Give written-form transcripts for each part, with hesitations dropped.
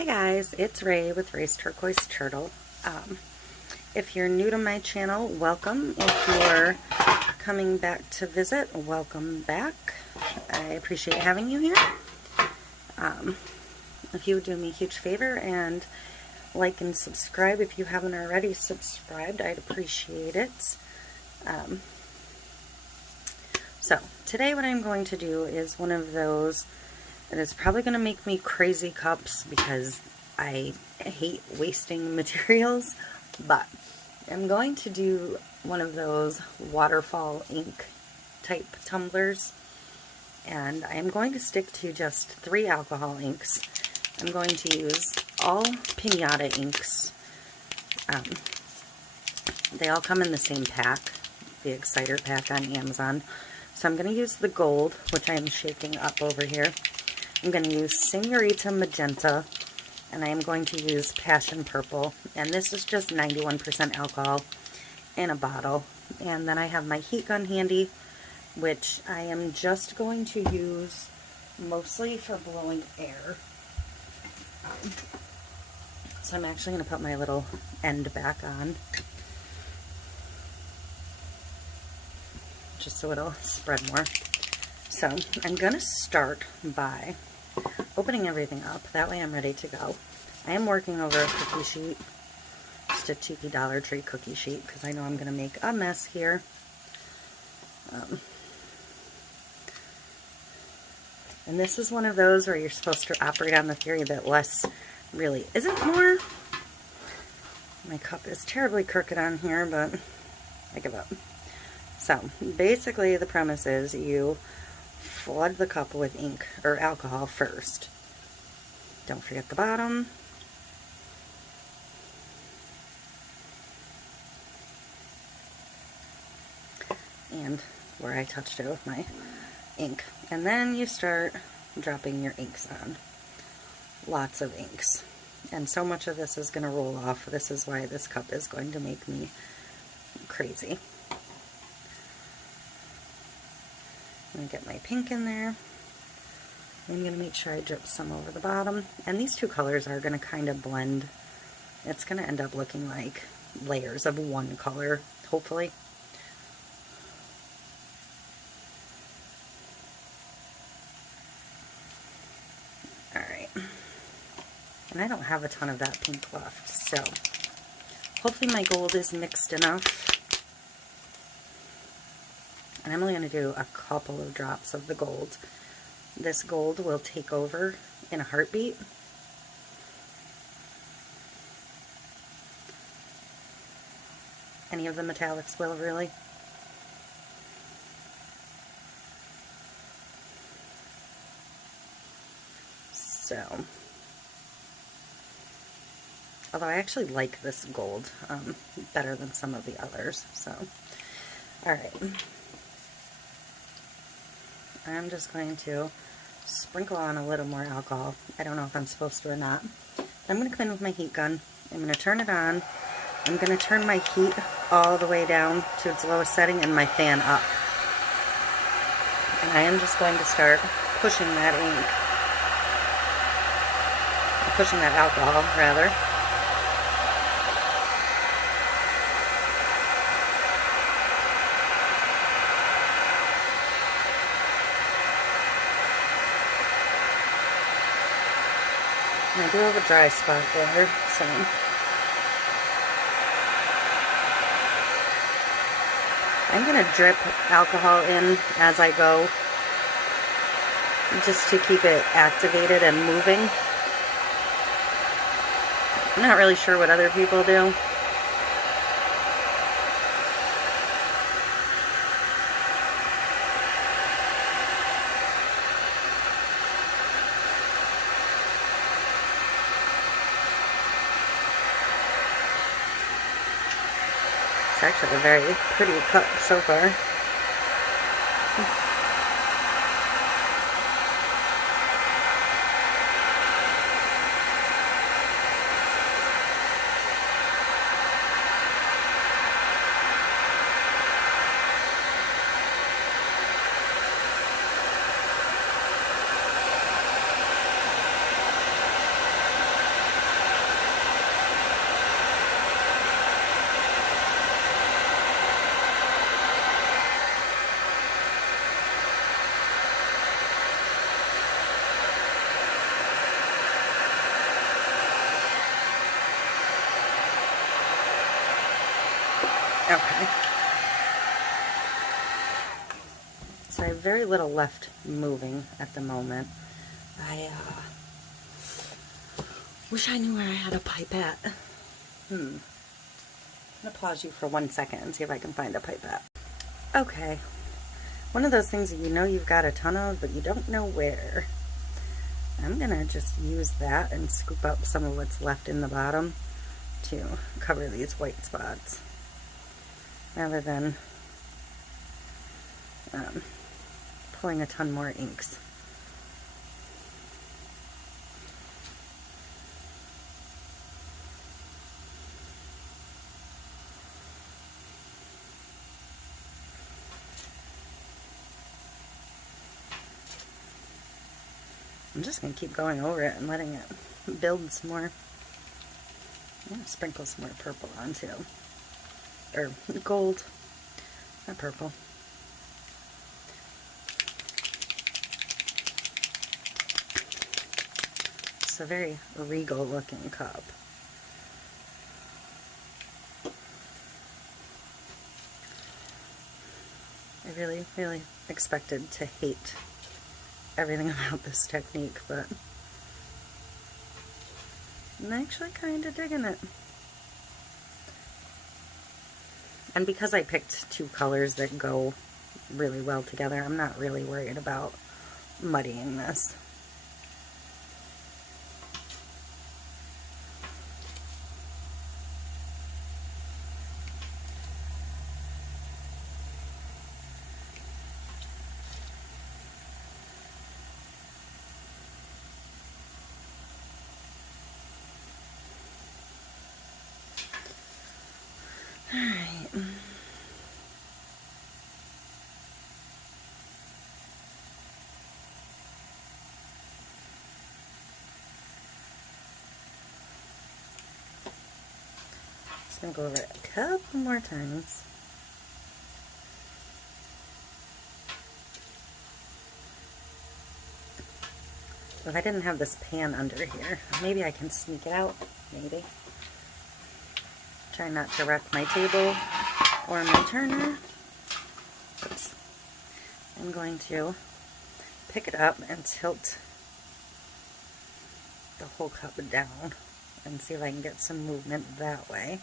Hi guys, it's Ray with Ray's Turquoise Turtle. If you're new to my channel, welcome. If you're coming back to visit, welcome back. I appreciate having you here. If you would do me a huge favor and like and subscribe if you haven't already subscribed, I'd appreciate it. So today what I'm going to do is one of those that is probably going to make me crazy cups because I hate wasting materials, but I'm going to do one of those waterfall ink type tumblers, and I'm going to stick to just 3 alcohol inks. I'm going to use all Pinata inks. They all come in the same pack, the Exciter pack on Amazon. So I'm going to use the gold, which I am shaking up over here. I'm going to use Seniorita Magenta, and I am going to use Passion Purple, and this is just 91% alcohol in a bottle. And then I have my heat gun handy, which I am just going to use mostly for blowing air. So I'm actually going to put my little end back on, just so it'll spread more. So I'm going to start by opening everything up. That way I'm ready to go. I am working over a cookie sheet, just a cheapy Dollar Tree cookie sheet, because I know I'm going to make a mess here. And this is one of those where you're supposed to operate on the theory that less really isn't more. My cup is terribly crooked on here, but I give up. So basically the premise is you flood the cup with ink or alcohol first. Don't forget the bottom. And where I touched it with my ink. And then you start dropping your inks on. Lots of inks. And so much of this is going to roll off. This is why this cup is going to make me crazy. I'm going to get my pink in there. I'm going to make sure I drip some over the bottom. And these two colors are going to kind of blend. It's going to end up looking like layers of one color, hopefully. Alright. And I don't have a ton of that pink left, so hopefully my gold is mixed enough. And I'm only going to do a couple of drops of the gold. This gold will take over in a heartbeat. Any of the metallics will, really. So, although I actually like this gold better than some of the others. So, alright. I'm just going to sprinkle on a little more alcohol. I don't know if I'm supposed to or not. I'm going to come in with my heat gun. I'm going to turn it on. I'm going to turn my heat all the way down to its lowest setting and my fan up. And I am just going to start pushing that ink. Pushing that alcohol, rather. I do have a dry spot there, so I'm going to drip alcohol in as I go, just to keep it activated and moving. I'm not really sure what other people do. It's actually a very pretty cup so far. Okay. So I have very little left moving at the moment. I wish I knew where I had a pipette. I'm gonna pause you for 1 second and see if I can find a pipette. Okay. One of those things that you know you've got a ton of, but you don't know where. I'm gonna just use that and scoop up some of what's left in the bottom to cover these white spots, rather than pulling a ton more inks. I'm just going to keep going over it and letting it build some more. I'm going to sprinkle some more purple on too. Or gold, not purple. It's a very regal looking cup. I really, really expected to hate everything about this technique, but I'm actually kind of digging it. And because I picked two colors that go really well together, I'm not really worried about muddying this. Alright. Just gonna go over it a couple more times. If I didn't have this pan under here, maybe I can sneak it out, maybe. Try not to wreck my table or my turner. Oops. I'm going to pick it up and tilt the whole cup down and see if I can get some movement that way.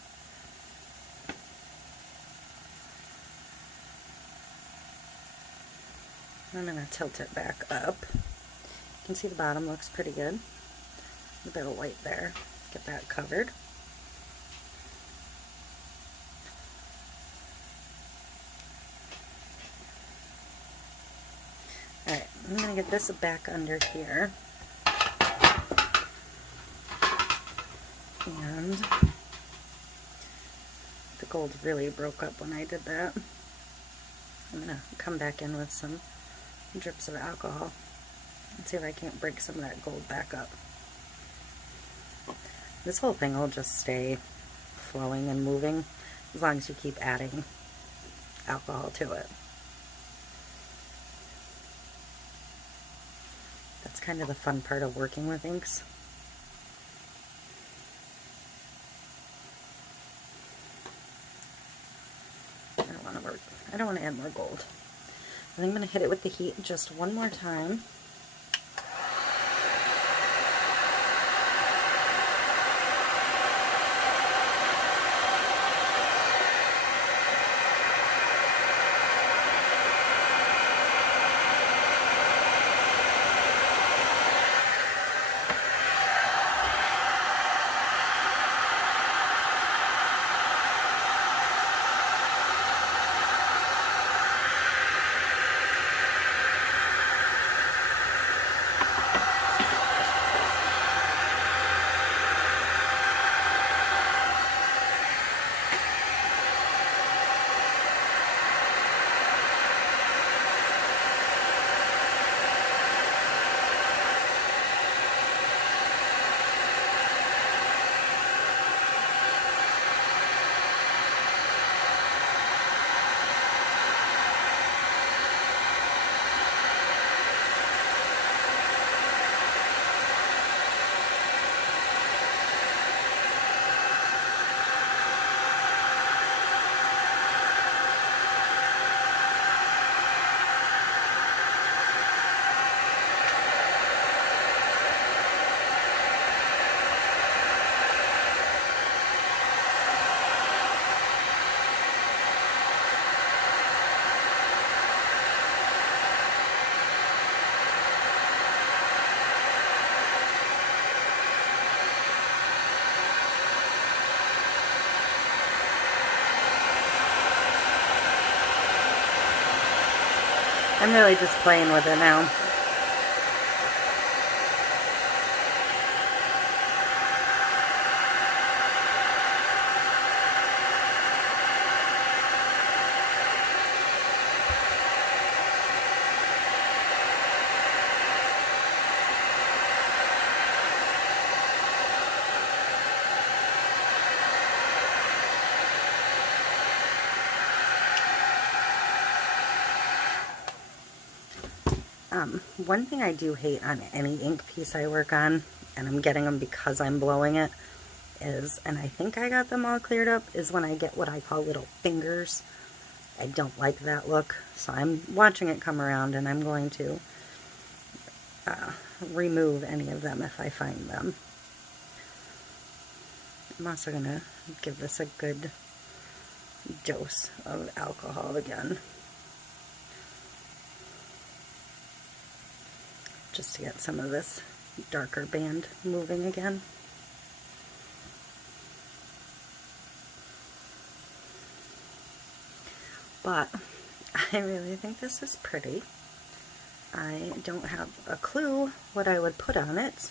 I'm going to tilt it back up. You can see the bottom looks pretty good. A bit of white there. Get that covered. Alright, I'm going to get this back under here. And the gold really broke up when I did that. I'm going to come back in with some drips of alcohol and see if I can't break some of that gold back up. This whole thing will just stay flowing and moving as long as you keep adding alcohol to it. That's kind of the fun part of working with inks. I don't want to add more gold. And I'm going to hit it with the heat just one more time. I'm really just playing with it now. One thing I do hate on any ink piece I work on, and I'm getting them because I'm blowing it, is, and I think I got them all cleared up, is when I get what I call little fingers. I don't like that look, so I'm watching it come around, and I'm going to remove any of them if I find them. I'm also going to give this a good dose of alcohol again, just to get some of this darker band moving again. But I really think this is pretty. I don't have a clue what I would put on it.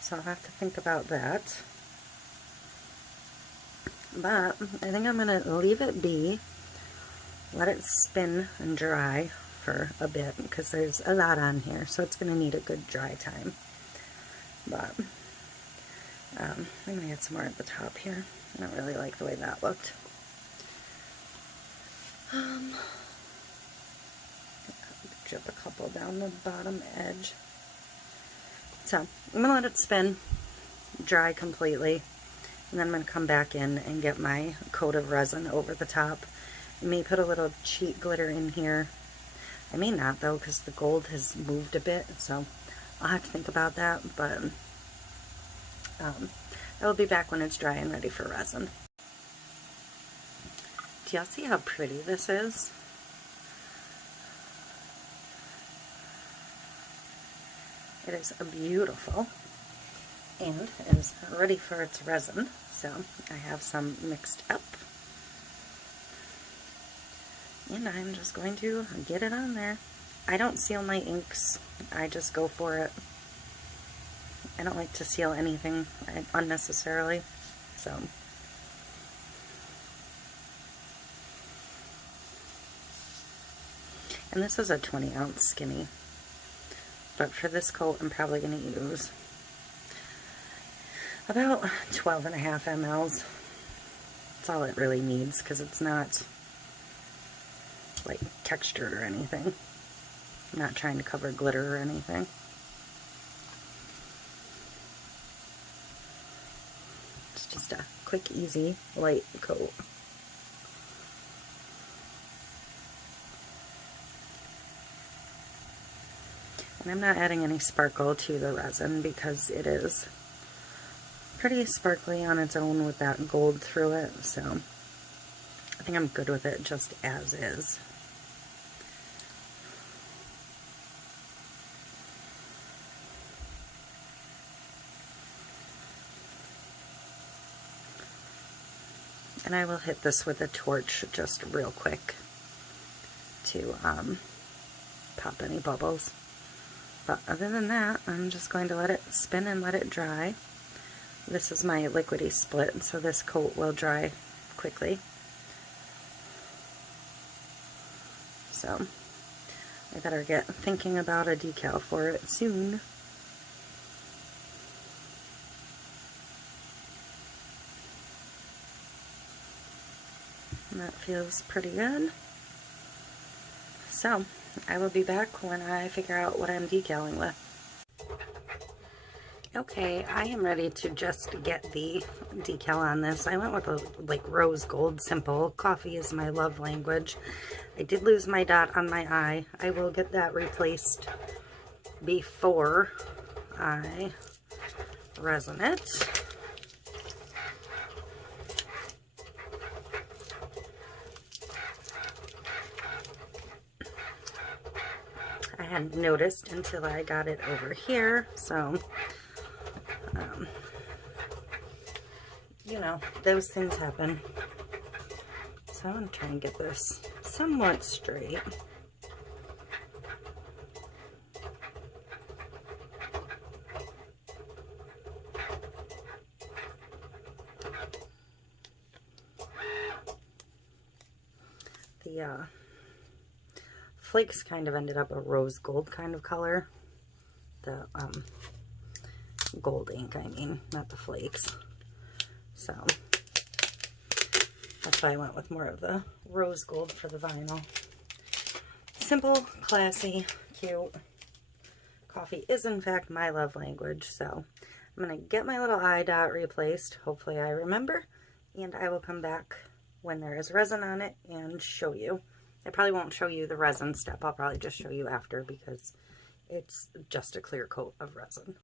So I'll have to think about that. But I think I'm going to leave it be. Let it spin and dry for a bit because there's a lot on here, so it's going to need a good dry time. But I'm going to get some more at the top here. I don't really like the way that looked. Drip a couple down the bottom edge. So I'm going to let it spin, dry completely, and then I'm going to come back in and get my coat of resin over the top. I may put a little cheat glitter in here. I may not though, because the gold has moved a bit, so I'll have to think about that, but I will be back when it's dry and ready for resin. Do y'all see how pretty this is? It is beautiful, and it is ready for its resin, so I have some mixed up. And I'm just going to get it on there. I don't seal my inks. I just go for it. I don't like to seal anything unnecessarily. So. And this is a 20-ounce skinny. But for this coat, I'm probably going to use about 12.5 mLs. That's all it really needs, because it's not like textured or anything. I'm not trying to cover glitter or anything. It's just a quick, easy, light coat. And I'm not adding any sparkle to the resin because it is pretty sparkly on its own with that gold through it, so I think I'm good with it just as is. And I will hit this with a torch just real quick to pop any bubbles. But other than that, I'm just going to let it spin and let it dry. This is my liquidy split, so this coat will dry quickly. So I better get thinking about a decal for it soon. And that feels pretty good. So I will be back when I figure out what I'm decaling with. Okay, I am ready to just get the decal on this. I went with a like rose gold simple. Coffee is my love language. I did lose my dot on my eye. I will get that replaced before I resin it. I hadn't noticed until I got it over here, so you know, those things happen. So I'm going to try and get this somewhat straight. The flakes kind of ended up a rose gold kind of color. The gold ink, I mean, not the flakes. So that's why I went with more of the rose gold for the vinyl. Simple, classy, cute. Coffee is in fact my love language, so I'm going to get my little eye dot replaced. Hopefully I remember, and I will come back when there is resin on it and show you. I probably won't show you the resin step. I'll probably just show you after because it's just a clear coat of resin.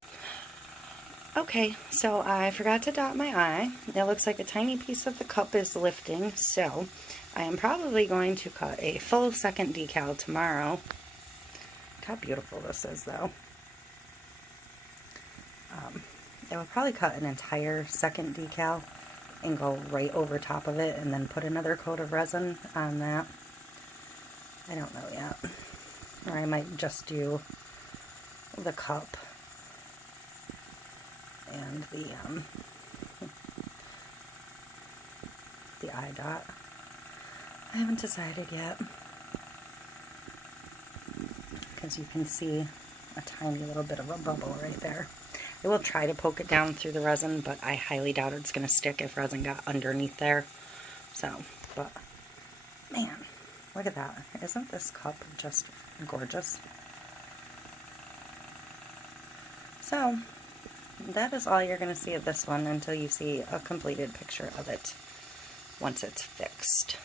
Okay, so I forgot to dot my eye. It looks like a tiny piece of the cup is lifting, so I am probably going to cut a full second decal tomorrow. Look how beautiful this is, though. I will probably cut an entire second decal and go right over top of it and then put another coat of resin on that. I don't know yet. Or I might just do the cup and the eye dot. I haven't decided yet, because you can see a tiny little bit of a bubble right there. I will try to poke it down through the resin, but I highly doubt it's going to stick if resin got underneath there. So, but man, look at that. Isn't this cup just gorgeous? So that is all you're going to see of this one until you see a completed picture of it once it's fixed.